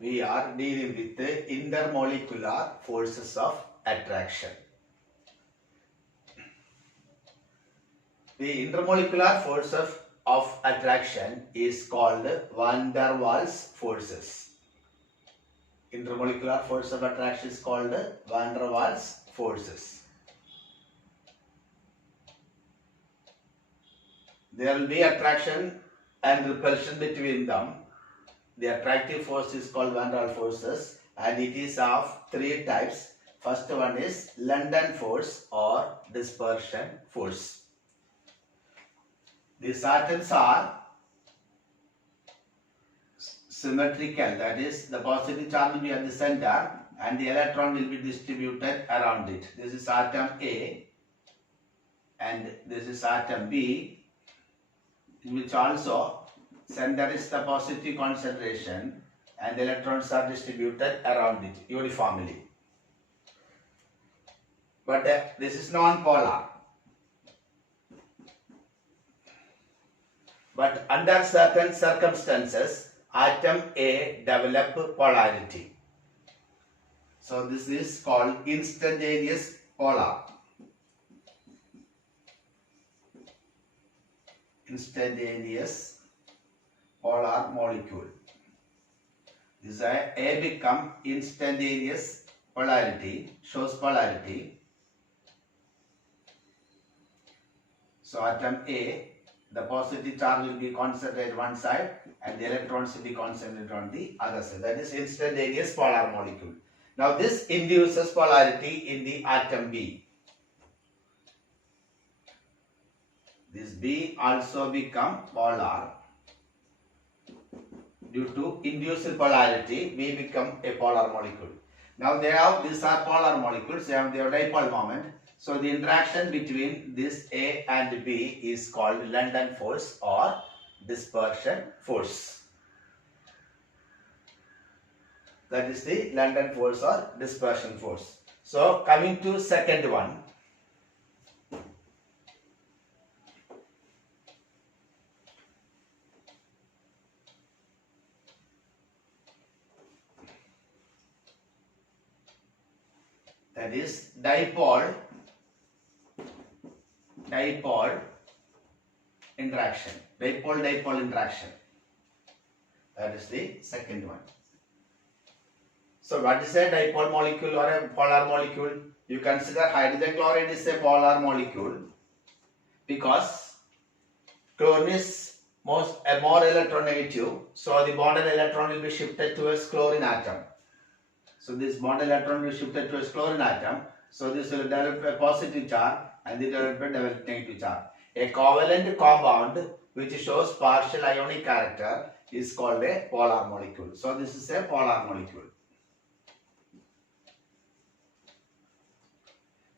We are dealing with the intermolecular forces of attraction. The intermolecular force of attraction is called van der Waals forces. Intermolecular force of attraction is called van der Waals forces. There will be attraction and repulsion between them. The attractive force is called van der Waals forces, and it is of three types. First one is London force or dispersion force. These atoms are symmetrical, that is the positive charge will be at the center and the electron will be distributed around it. This is atom A and this is atom B, in which also center is the positive concentration and electrons are distributed around it uniformly. But this is non-polar. But under certain circumstances, atom A develop polarity. So this is called instantaneous polar. Instantaneous polar molecule. This A become instantaneous polarity, shows polarity. So atom A, the positive charge will be concentrated one side and the electrons will be concentrated on the other side. That is instantaneous polar molecule. Now this induces polarity in the atom B. This B also become polar. Due to induced polarity, B become a polar molecule. Now these are polar molecules, they have their dipole moment. So the interaction between this A and B is called London force or dispersion force. That is the London force or dispersion force. So coming to second one. That is dipole interaction. Dipole interaction. That is the second one. So what is a dipole molecule or a polar molecule? You consider hydrogen chloride is a polar molecule because chlorine is more electronegative. So the bonded electron will be shifted towards chlorine atom. So this bonded electron will be shifted towards chlorine atom. So this will develop a positive charge and the development develop negative charge. A covalent compound which shows partial ionic character is called a polar molecule. So this is a polar molecule.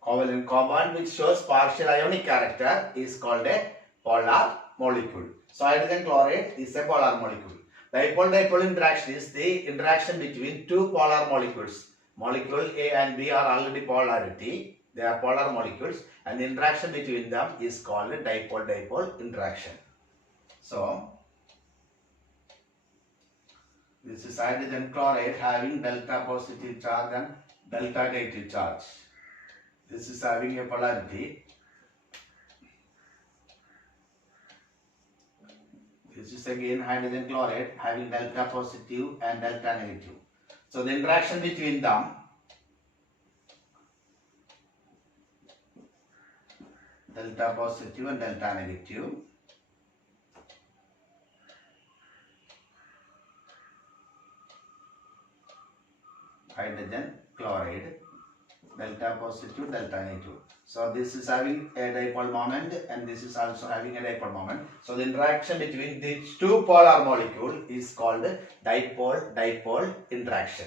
Covalent compound which shows partial ionic character is called a polar molecule. So hydrogen chloride is a polar molecule. Dipole interaction is the interaction between two polar molecules. Molecule A and B are already polarity. They are polar molecules and the interaction between them is called dipole interaction. So this is hydrogen chloride having delta positive charge and delta negative charge. This is having a polarity. This is again hydrogen chloride having delta positive and delta negative. So the interaction between them delta positive and delta negative. Hydrogen chloride delta positive, delta negative. So this is having a dipole moment and this is also having a dipole moment. So the interaction between these two polar molecules is called dipole interaction.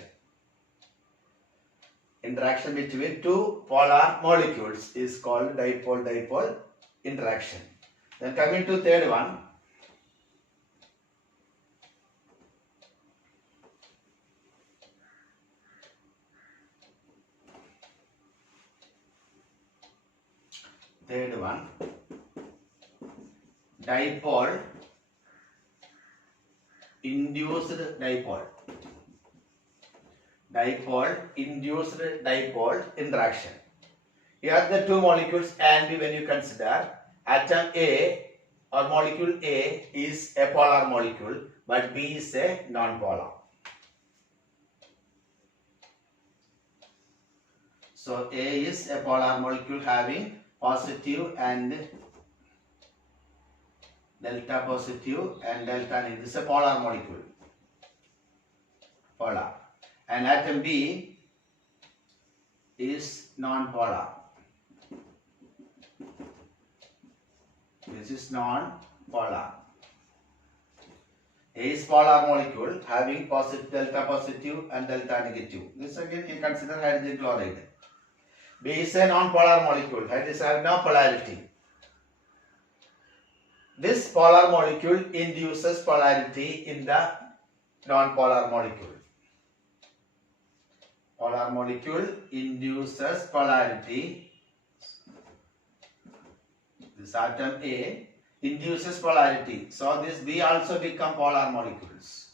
Interaction between two polar molecules is called dipole interaction. Then coming to third one. Third one, dipole induced dipole. dipole induced dipole interaction. Here the two molecules and when you consider atom A or molecule A is a polar molecule but B is a non-polar. So A is a polar molecule having positive and delta positive and delta negative. This is a polar molecule. Polar. And atom B is non-polar. This is non-polar. A is polar molecule having positive, delta positive and delta negative. This again you consider hydrogen chloride. B is a non-polar molecule. Hydrogen have no polarity. This polar molecule induces polarity in the non-polar molecule. Polar molecule induces polarity. This atom A induces polarity. So this B also become polar molecules.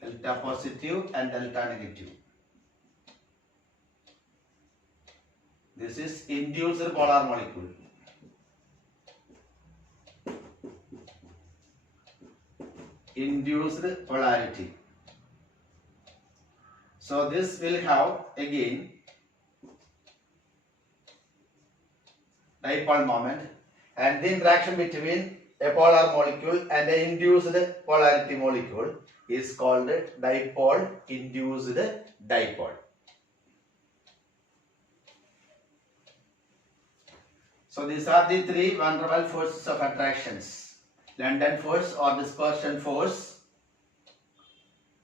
Delta positive and delta negative. This is induced polar molecule. Induced polarity. So this will have again dipole moment and the interaction between a polar molecule and an induced polarity molecule is called dipole induced dipole. So these are the three vulnerable forces of attractions: London force or dispersion force,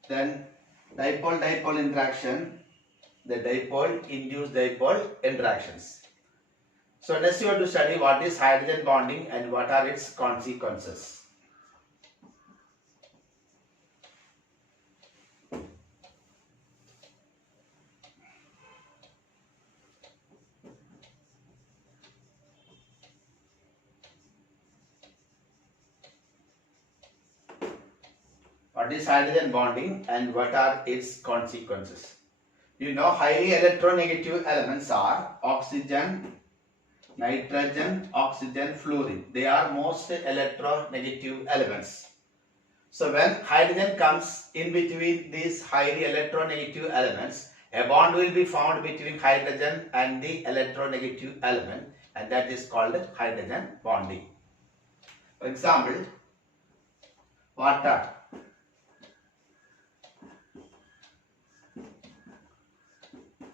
then dipole-dipole interaction, the dipole-induced dipole interactions. So next you have to study what is hydrogen bonding and what are its consequences. What is hydrogen bonding and what are its consequences? You know, highly electronegative elements are oxygen, nitrogen, oxygen, fluorine. They are most electronegative elements. So when hydrogen comes in between these highly electronegative elements, a bond will be found between hydrogen and the electronegative element, and that is called hydrogen bonding. For example, water.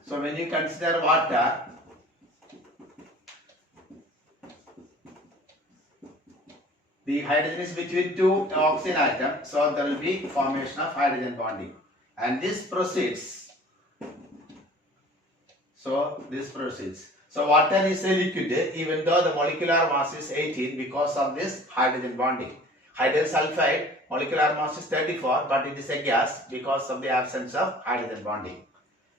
So when you consider water, the hydrogen is between two oxygen atoms, so there will be formation of hydrogen bonding, and this proceeds. So water is a liquid even though the molecular mass is 18 because of this hydrogen bonding. Hydrogen sulfide molecular mass is 34 but it is a gas because of the absence of hydrogen bonding.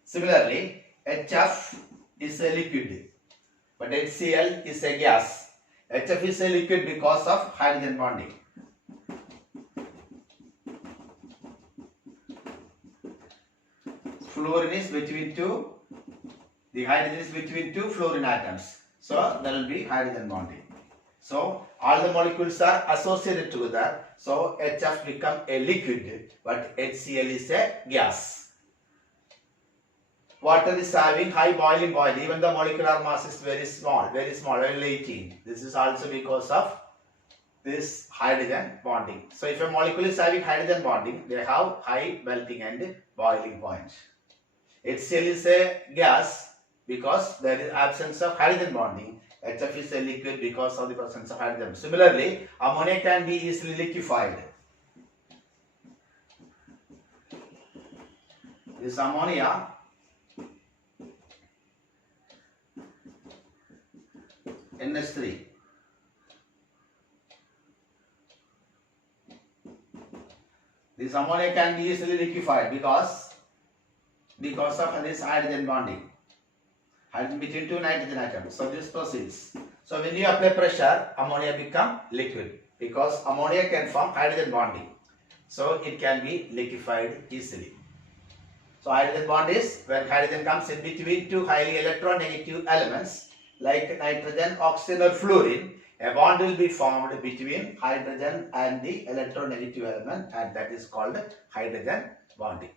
Similarly, HF is a liquid but HCl is a gas. HF is a liquid because of hydrogen bonding. Fluorine is between two, the hydrogen is between two fluorine atoms. So there will be hydrogen bonding. So all the molecules are associated together. So HF become a liquid but HCl is a gas. Water is having high boiling point even the molecular mass is very small, only 18. This is also because of this hydrogen bonding. So if a molecule is having hydrogen bonding, they have high melting and boiling point. HCl is a gas because there is absence of hydrogen bonding. HF is a liquid because of the presence of hydrogen. Similarly, ammonia can be easily liquefied. This ammonia NH3. This ammonia can be easily liquefied because of this hydrogen bonding. Hydrogen between two nitrogen atoms. So this proceeds. So when you apply pressure, ammonia become liquid because ammonia can form hydrogen bonding. so it can be liquefied easily. So hydrogen bond is when hydrogen comes in between two highly electronegative elements like nitrogen, oxygen or fluorine. A bond will be formed between hydrogen and the electronegative element, and that is called hydrogen bonding.